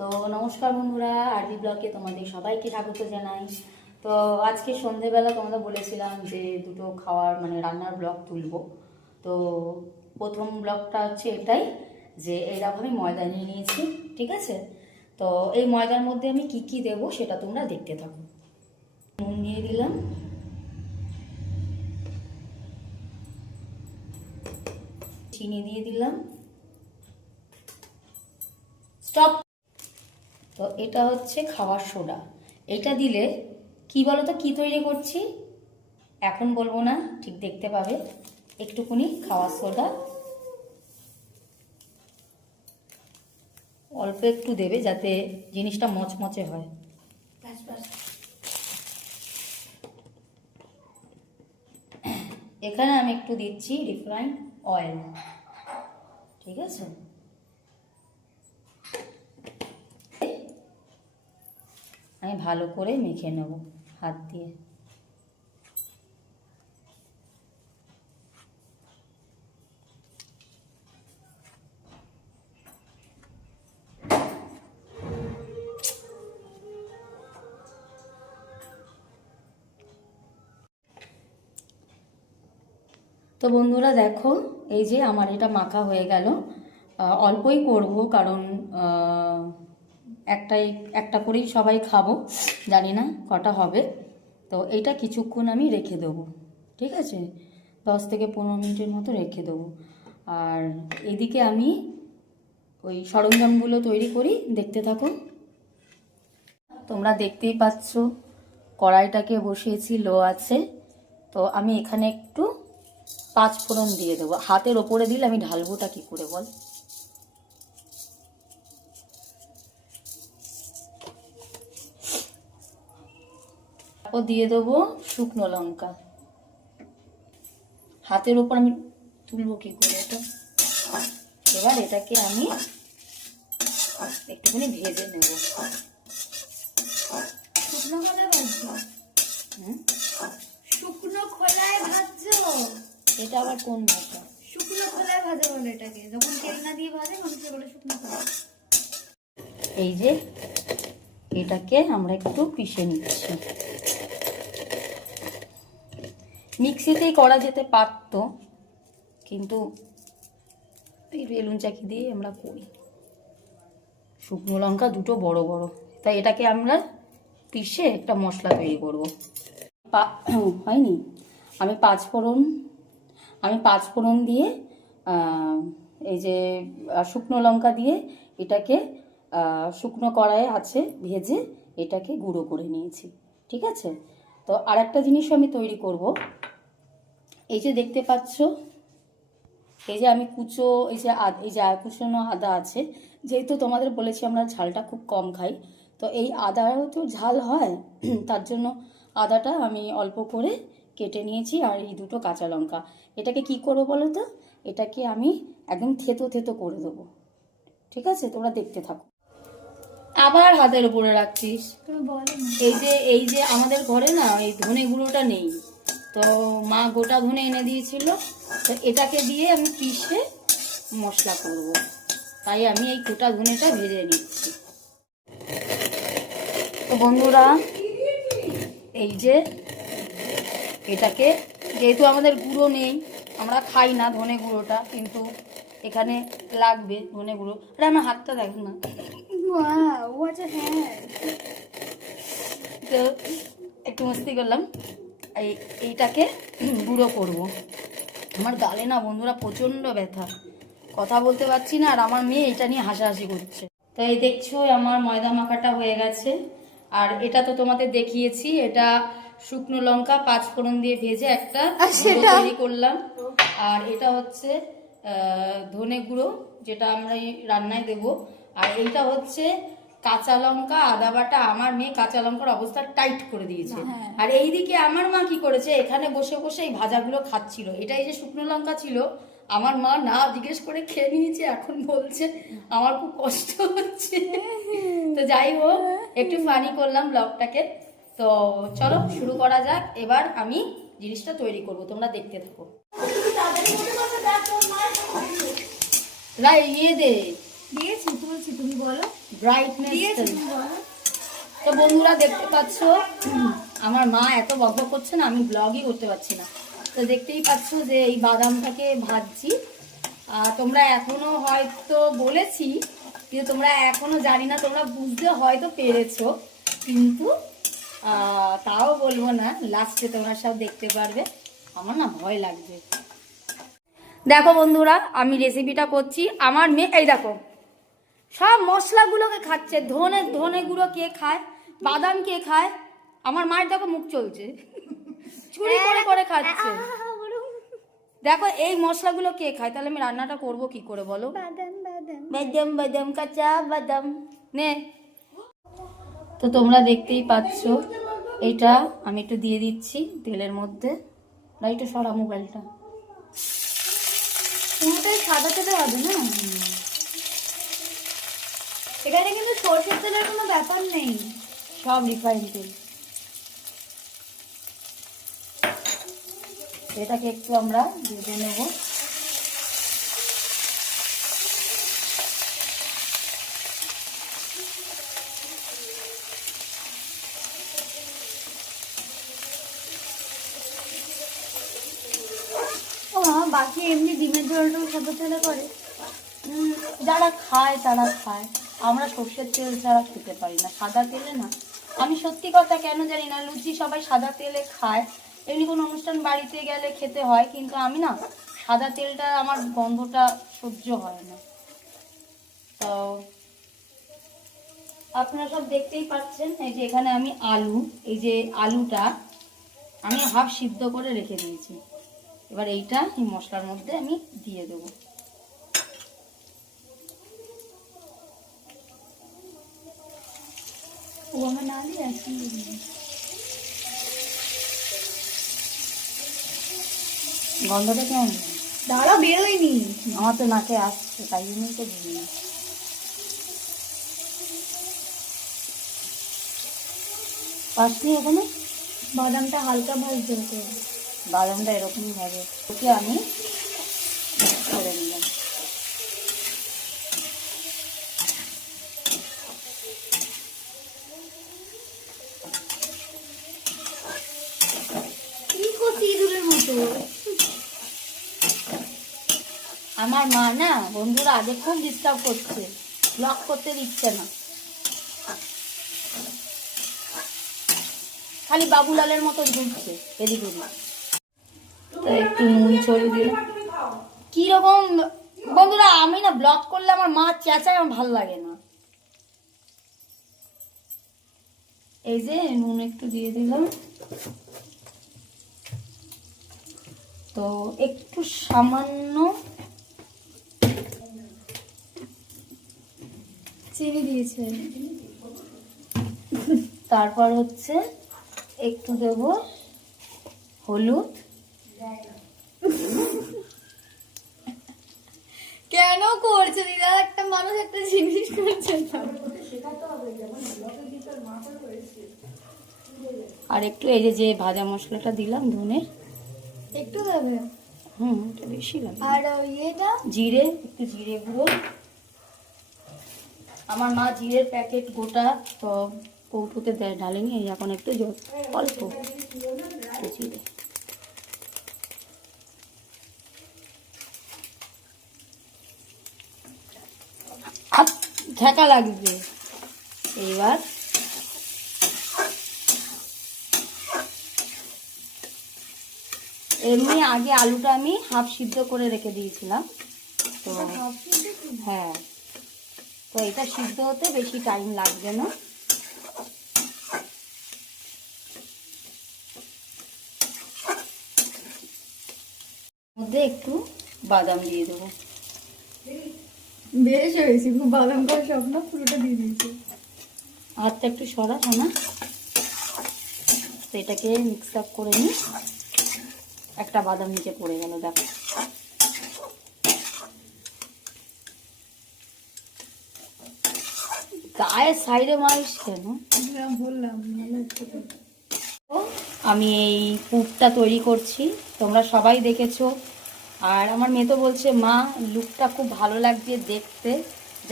তো নমস্কার বন্ধুরা, আরবি ব্লগে তোমাদের সবাইকে স্বাগত জানাই। তো আজকে সন্ধেবেলা তোমাদের বলেছিলাম যে দুটো খাওয়ার মানে রান্নার ব্লগ তুলব। তো প্রথম ব্লগটা হচ্ছে এটাই যে এইরকম আমি ময়দা নিয়ে নিয়েছি, ঠিক আছে? তো এই ময়দার মধ্যে আমি কি কি দেবো সেটা তোমরা দেখতে থাকো। নুন দিয়ে দিলাম। চিনি দিয়ে দিলাম। স্টপ! তো এটা হচ্ছে খাওয়ার সোডা। এটা দিলে কি বলো তো কী তৈরি করছি? এখন বলব না ঠিক দেখতে পাবে। একটুকুনি খাওয়ার সোডা। অল্প একটু দেবে যাতে জিনিসটা মচমচে হয়। এখানে আমি একটু দিচ্ছি রিফাইন্ড অয়েল। ঠিক আছে? আমি ভালো করে মেখে নেব হাত দিয়ে। তো বন্ধুরা দেখো, এই যে আমার এটা মাখা হয়ে গেল। অল্পই করব কারণ একটাই, একটা করেই সবাই খাব, জানি না কটা হবে। তো এইটা কিছুক্ষণ আমি রেখে দেবো, ঠিক আছে? দশ থেকে পনেরো মিনিটের মতো রেখে দেবো। আর এদিকে আমি ওই সরঞ্জামগুলো তৈরি করি, দেখতে থাকো। তোমরা দেখতেই পাচ্ছ, কড়াইটাকে বসিয়েছি, লো আছে। তো আমি এখানে একটু পাঁচ ফোড়ন দিয়ে দেবো। হাতের ওপরে দিলে আমি ঢালবোটা কি করে বল? তারপর দিয়ে দেবো শুকনো লঙ্কা। হাতের ওপর আমি তুলবো কি করে এটা? এবার এটাকে আমি একটুখানি ভেজে নেব। শুকনো খোলায় ভাজছো? শুকনো খোলায় ভাজছো? এটা আবার কোন ভাষা শুকনো খোলায় ভাজা বলে এটাকে। যখন তেল না দিয়ে ভাজে বলে শুকনো খোলা। এই যে এটাকে আমরা একটু পিষে নিচ্ছি। মিক্সিতেই করা যেতে পারতো, কিন্তু এই বেলুন চাকি দিয়ে আমরা করি। শুকনো লঙ্কা দুটো বড় বড়। তাই এটাকে আমরা পিষে একটা মশলা তৈরি করব। পা- হয়নি। আমি পাঁচ ফোড়ন, আমি পাঁচ ফোড়ন দিয়ে এই যে শুকনো লঙ্কা দিয়ে এটাকে শুকনো কড়াইয়ে আছে ভেজে এটাকে গুঁড়ো করে নিয়েছি। ঠিক আছে? তো আর একটা জিনিসও আমি তৈরি করব। এই যে দেখতে পাচ্ছ এই যে আমি কুচো এই যে আদ- এই যে কুচোনো আদা আছে যেহেতু তোমাদের বলেছি আমরা ঝালটা খুব কম খাই তো এই আদারও তো ঝাল হয় তার জন্য আদাটা আমি অল্প করে কেটে নিয়েছি আর এই দুটো কাঁচা লঙ্কা। এটাকে কি করব বলো তো? এটাকে আমি একদম থেতো থেতো করে দেবো। ঠিক আছে? তোমরা দেখতে থাকো। আবার হাতের উপরে রাখছিস। এই যে এই যে আমাদের ঘরে না এই ধনে গুঁড়োটা নেই। তো মা গোটা ধনে এনে দিয়েছিল। তো এটাকে দিয়ে আমি পিষে মশলা করব। তাই আমি এই গোটা ধনেটা ভেজে নিচ্ছি। তো বন্ধুরা এই যে এটাকে যেহেতু আমাদের গুঁড়ো নেই আমরা খাই না ধনে গুঁড়োটা কিন্তু এখানে লাগবে ধনে গুঁড়ো। আরে আমার হাতটা দেখ না। তো একটু মস্তি করলাম। এই এইটাকে গুঁড়ো করব। আমার গালে না বন্ধুরা প্রচণ্ড ব্যথা। কথা বলতে পারছি না আর আমার মেয়ে এটা নিয়ে হাসাহাসি করছে। তো এই দেখছ আমার ময়দা মাখাটা হয়ে গেছে। আর এটা তো তোমাদের দেখিয়েছি এটা শুকনো লঙ্কা পাঁচ ফোড়ন দিয়ে ভেজে একটা? তৈরি করলাম। আর এটা হচ্ছে ধনে গুঁড়ো যেটা আমরা এই রান্নায় দেব। আর এইটা হচ্ছে কাঁচা লঙ্কা আদা বাটা আমার মেয়ে কাঁচা লঙ্কার অবস্থা টাইট করে দিয়েছে। হ্যাঁ। আর এইদিকে আমার মা কি করেছে এখানে বসে বসে এই ভাজাগুলো খাচ্ছিল। এটা এই যে শুকনো লঙ্কা ছিল আমার মা না জিজ্ঞেস করে খেয়ে নিয়েছে এখন বলছে আমার খুব কষ্ট হচ্ছে। তো যাই হোক একটু ফানি করলাম ব্লগটাকে তো চলো শুরু করা যাক। এবার আমি জিনিসটা তৈরি করব তোমরা দেখতে থাকো। না ইয়ে দে। দিয়েছি তুলছি তুমি বলো। ব্রাইটনেস। তো বন্ধুরা দেখতে পাচ্ছ আমার মা এত বকবক করছে না আমি ব্লগই করতে পারছি না। তো দেখতেই পাচ্ছ যে এই বাদামটাকে ভাজছি। আর তোমরা এখনও হয়তো বলেছি কিন্তু তোমরা এখনও জানি না তোমরা বুঝতে হয়তো পেরেছ কিন্তু তাও বলব না লাস্টে তোমরা সব দেখতে পারবে। আমার না ভয় লাগছে। দেখো বন্ধুরা আমি রেসিপিটা করছি। আমার মেয়ে এই দেখো সব মশলাগুলোকে খাচ্ছে। ধনে ধনে গুঁড়ো কে খায়? বাদাম কে খায়? আমার মায়ের দেখো মুখ চলছে। চুরি করে করে খাচ্ছে। দেখো এই মশলাগুলো কে খায়? তাহলে আমি রান্নাটা করব কি করে বলো? বাদাম বাদাম। কাঁচা বাদাম। নে। তো তোমরা দেখতেই পাচ্ছ এটা আমি একটু দিয়ে দিচ্ছি তেলের মধ্যে। সরা মোবাইলটা পুরোটাই সাদা তেলে হবে না? এখানে কিন্তু সরষের তেলের কোনো ব্যাপার নেই। সব রিফাইন তেল। এটাকে একটু আমরা ভেজে নেব। বাকি এমনি ডিমের ঝোলটাও সাদা তেলে করে। যারা খায় তারা খায়। আমরা সর্ষের তেল ছাড়া খেতে পারি না, সাদা তেলে না। আমি সত্যি কথা কেন জানি না, লুচি সবাই সাদা তেলে খায়। এমনি কোনো অনুষ্ঠান বাড়িতে গেলে খেতে হয়, কিন্তু আমি না, সাদা তেলটা আমার গন্ধটা সহ্য হয় না। তো, আপনারা সব দেখতেই পাচ্ছেন, এই যে এখানে আমি আলু, এই যে আলুটা আমি হাফ সিদ্ধ করে রেখে দিয়েছি। এবার এইটা এই মশলার মধ্যে আমি দিয়ে দেবো। না গন্ধটা কেমন? দাঁড়া বেরোয়নি। আমার তো নাকে আসছে তাই জন্যই তো পাসনি ওখানে বাদামটা হালকা ভাজতে হতে হবে। বাদামটা এরকমই ভাবে ওকে আমি mix করে নিলাম কি করছি ইঁদুরের মতো আমার মা না বন্ধুরা আগে খুব ডিস্টার্ব করছে। ব্লক করতে দিচ্ছে না। খালি বাবুলালের মতো ঘুরছে এদিক একটু নুন ছড়িয়ে কীরকম বন্ধুরা আমি না ব্লক করলে আমার মা চেঁচায় আমার ভালো লাগে না। এই যে নুন একটু দিয়ে দিলাম। তো একটু সামান্য চিনি দিয়েছে। তারপর হচ্ছে একটু দেব হলুদ। কেন করছে দিদা? একটা মানুষ একটা জিনিস করছে আর একটু এই যে যে ভাজা মশলাটা দিলাম ধনে। একটু দেবে? হুম এটা বেশি লাগে আর ইয়েটা? জিরে একটু জিরে গুঁড়ো। আমার মা জিরের প্যাকেট গোটা তো কৌটোতে দেয় ঢালেনি এই এখন একটু জল অল্প। জিরে ঠেকা লাগবে। এইবার এমনি আগে আলুটা আমি হাফ সিদ্ধ করে রেখে দিয়েছিলাম। তো হ্যাঁ। তো এটা সিদ্ধ হতে বেশি টাইম লাগবে না। মধ্যে একটু বাদাম দিয়ে দেবো। বেশ হয়েছে খুব বাদাম করা সব না পুরোটা দিয়ে দিয়েছে। হাতটা একটু সরা না। তো এটাকে মিক্স আপ করে নিই একটা বাদাম নিচে পড়ে গেল দেখো। গায়ের সাইডে মারিস কেন? বললাম আমি এই পুরটা তৈরি করছি তোমরা সবাই দেখেছ। আর আমার মেয়ে তো বলছে মা লুকটা খুব ভালো লাগছে দেখতে।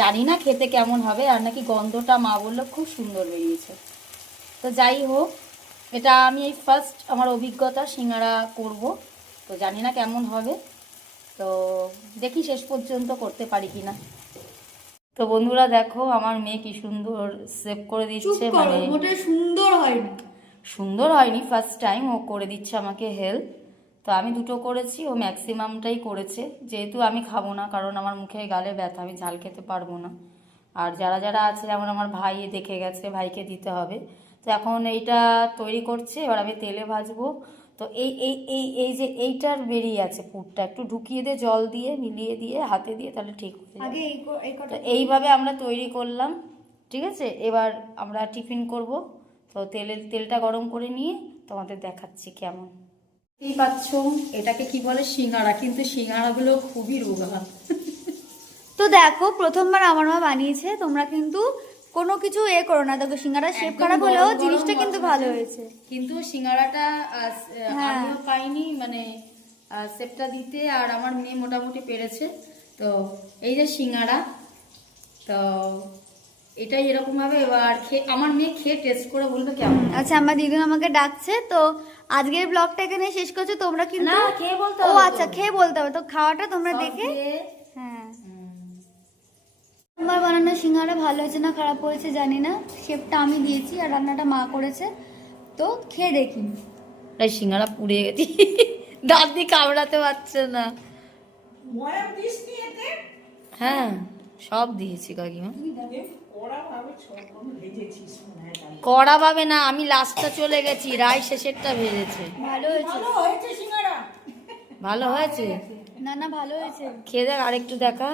জানি না খেতে কেমন হবে আর নাকি গন্ধটা মা বলল খুব সুন্দর বেরিয়েছে। তো যাই হোক এটা আমি এই ফার্স্ট আমার অভিজ্ঞতা সিঙ্গারা করব। তো জানি না কেমন হবে। তো দেখি শেষ পর্যন্ত করতে পারি কি না তো বন্ধুরা দেখো আমার মেয়ে কি সুন্দর সেভ করে দিচ্ছে মানে সুন্দর হয়নি। সুন্দর হয়নি ফার্স্ট টাইম ও করে দিচ্ছে আমাকে হেল্প তো আমি দুটো করেছি ও ম্যাক্সিমামটাই করেছে। যেহেতু আমি খাব না কারণ আমার মুখে গালে ব্যথা আমি ঝাল খেতে পারব না। আর যারা যারা আছে যেমন আমার ভাই দেখে গেছে ভাইকে দিতে হবে। তো এখন এইটা তৈরি করছে এবার আমি তেলে ভাজবো। তো এই এই এই এই যে এইটার বেরিয়ে আছে পুরটা। একটু ঢুকিয়ে দিয়ে জল দিয়ে মিলিয়ে দিয়ে হাতে দিয়ে তাহলে ঠিক হয়ে যাবে। আগে এই কো- এই তো এইভাবে আমরা তৈরি করলাম ঠিক আছে? এবার আমরা টিফিন করব। তো তেলে তেলটা গরম করে নিয়ে তোমাদের দেখাচ্ছি কেমন। এই পাচ্ছ এটাকে কি বলে? সিঙ্গারা কিন্তু সিঙ্গারাগুলো খুবই রোগা। তো দেখো প্রথমবার আমার মা বানিয়েছে তোমরা কিন্তু কোনো কিছু এ করো না। দেখো সিঙ্গারা শেপ খারাপ হলেও জিনিসটা কিন্তু ভালো হয়েছে। কিন্তু সিঙ্গারাটা হ্যাঁ। আমিও পাইনি মানে সেপটা দিতে আর আমার মেয়ে মোটামুটি পেরেছে। তো এই যে সিঙ্গারা তো এটাই এরকম ভাবে এবার খেয়ে আমার মেয়ে খেয়ে টেস্ট করে বলবে কেমন। আচ্ছা আমার দিদি আমাকে ডাকছে তো আজকের ব্লগটা এখানে শেষ করছ তোমরা কিন্তু না, খেয়ে বলতে ও আচ্ছা খেয়ে বলতে হবে। তো খাওয়াটা তোমরা দেখে হ্যাঁ। আমার বানানো সিঙ্গারা ভালো হয়েছে না খারাপ হয়েছে জানি না। শেপটা আমি দিয়েছি আর রান্নাটা মা করেছে। তো খেয়ে দেখি। এই সিঙ্গারা পুড়ে গেছি। দাঁত দিয়ে কামড়াতে পারছে না। হ্যাঁ সব দিয়েছি কাকিমা। ভাবে তাই। কড়া পাবে না আমি লাস্টটা চলে গেছি রায় শেষেরটা ভেজেছে। ভালো হয়েছে। ভালো হয়েছে ভালো হয়েছে? না না ভালো হয়েছে। খেয়ে দেখ আরেকটু দেখা।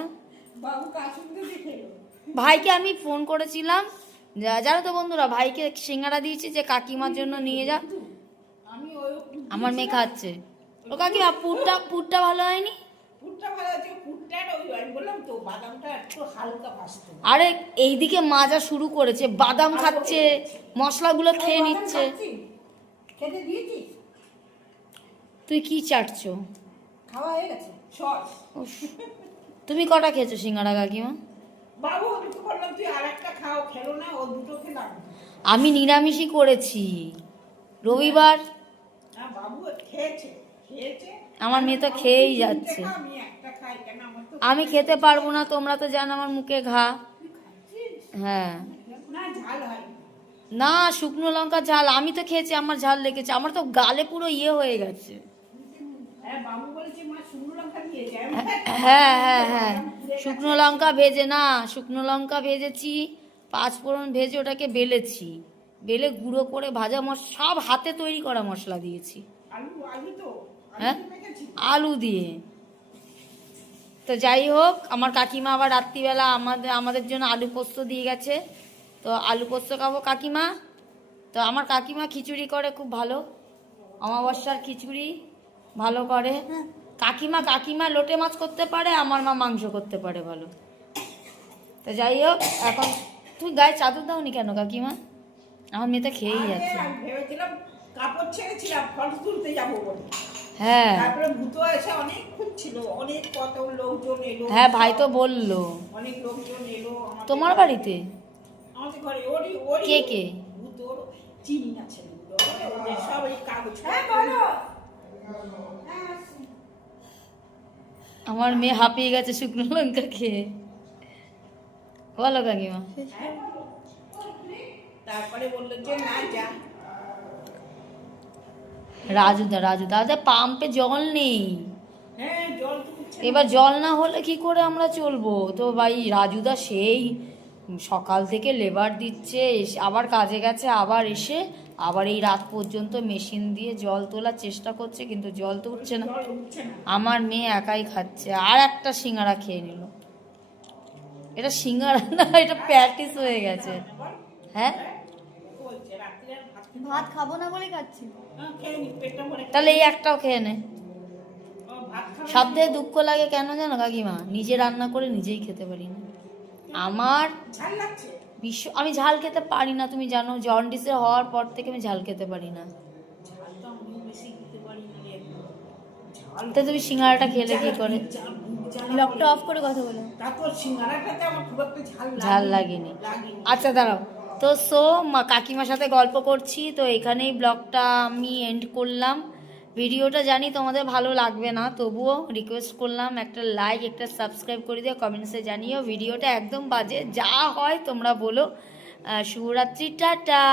ভাইকে আমি ফোন করেছিলাম। জানো তো বন্ধুরা ভাইকে সিঙ্গারা দিয়েছি যে কাকিমার জন্য নিয়ে যা। আমার মেয়ে খাচ্ছে। ও কাকিমা পুরটা পুরটা ভালো হয়নি। আরে এইদিকে মাজা শুরু করেছে বাদাম খাচ্ছে মশলাগুলো খেয়ে নিচ্ছে। তুই কি চাটছো? খাওয়া হয়ে গেছে। তুমি কটা খেয়েছো সিঙ্গারা কাকিমা? বাবু দুটো বললাম তুই আর একটা খাও খেলো না ও দুটো খেলাম আমি নিরামিষই করেছি। রবিবার? বাবু খেয়েছে খেয়েছে। আমার মেয়ে তো খেয়েই যাচ্ছে। আমি খেতে পারব না তোমরা তো জানো আমার মুখে ঘা। হ্যাঁ। না না শুকনো লঙ্কা ঝাল আমি তো খেয়েছি আমার ঝাল লেগেছে আমার তো গালে পুরো ইয়ে হয়ে গেছে। হ্যাঁ বাবু বলেছে মা শুকনো লঙ্কা দিয়েছে আমি হ্যাঁ হ্যাঁ হ্যাঁ। শুকনো লঙ্কা ভেজে, না, শুকনো লঙ্কা ভেজেছি, পাঁচ ফোড়ন ভেজে ওটাকে বেলেছি। বেলে গুঁড়ো করে ভাজা মশলা সব হাতে তৈরি করা মশলা দিয়েছি। হ্যাঁ? আলু দিয়ে। তো যাই হোক, আমার কাকিমা আবার রাত্রিবেলা আমাদের আমাদের জন্য আলু পোস্ত দিয়ে গেছে। তো আলু পোস্ত খাব কাকিমা। তো আমার কাকিমা খিচুড়ি করে, খুব ভালো। অমাবস্যার খিচুড়ি ভালো করে। কাকিমা কাকিমা লোটে মাছ করতে পারে আমার মা মাংস করতে পারে ভালো তো যাই হোক এখন তুই গায়ে চাদর দাওনি কেন কাকিমা? আমার মেয়ে তো খেয়েই যাচ্ছে। কাপড় ছেড়েছিলাম তুলতে যাব বলে। হ্যাঁ। তারপরে ভূত এসে অনেক খুঁজছিল অনেক কত লোকজন এলো। হ্যাঁ ভাই তো বলল। অনেক লোকজন এলো তোমার বাড়িতে? আমাদের ঘরে ওরই ওরই কে কে? ভূত চিনি না ছেলেগুলো সব এই কাগজ হ্যাঁ বলো। আমার মেয়ে হাঁপিয়ে গেছে শুকনো লঙ্কা খেয়ে। বলো কাকিমা। তারপরে বলল যে না যা। রাজুদা রাজুদা আরে পাম্পে জল নেই। হ্যাঁ। এবার জল না হলে কি করে আমরা চলবো? তো ভাই রাজুদা সেই সকাল থেকে লেবার দিচ্ছে আবার কাজে গেছে আবার এসে আবার এই রাত পর্যন্ত মেশিন দিয়ে জল তোলার চেষ্টা করছে কিন্তু জল তো উঠছে না। আমার মেয়ে একাই খাচ্ছে। আর একটা সিঙ্গারা খেয়ে নিল। এটা সিঙ্গারা না এটা প্র্যাকটিস হয়ে গেছে। হ্যাঁ? ভাত খাব না বলে খাচ্ছি। হ্যাঁ, তাহলে এই একটাও খেয়ে নে। সব থেকে দুঃখ লাগে কেন জানো কাকিমা? নিজে রান্না করে নিজেই খেতে পারি না। আমার বিশ্ব আমি ঝাল খেতে পারি না তুমি জানো জন্ডিসের হওয়ার পর থেকে আমি ঝাল খেতে পারি না। তো তুমি সিঙ্গারাটা খেলে কি করে? লকটা অফ করে কথা বলো। ঝাল লাগেনি। আচ্ছা দাঁড়াও। তো সো কাকিমার সাথে গল্প করছি তো এখানেই ব্লগটা আমি এন্ড করলাম। ভিডিওটা জানি তোমাদের ভালো লাগবে না, তবুও রিকোয়েস্ট করলাম একটা লাইক একটা সাবস্ক্রাইব করে দিও কমেন্টসে জানিও ভিডিওটা একদম বাজে, যা হয় তোমরা বলো। শুভরাত্রি, টাটা!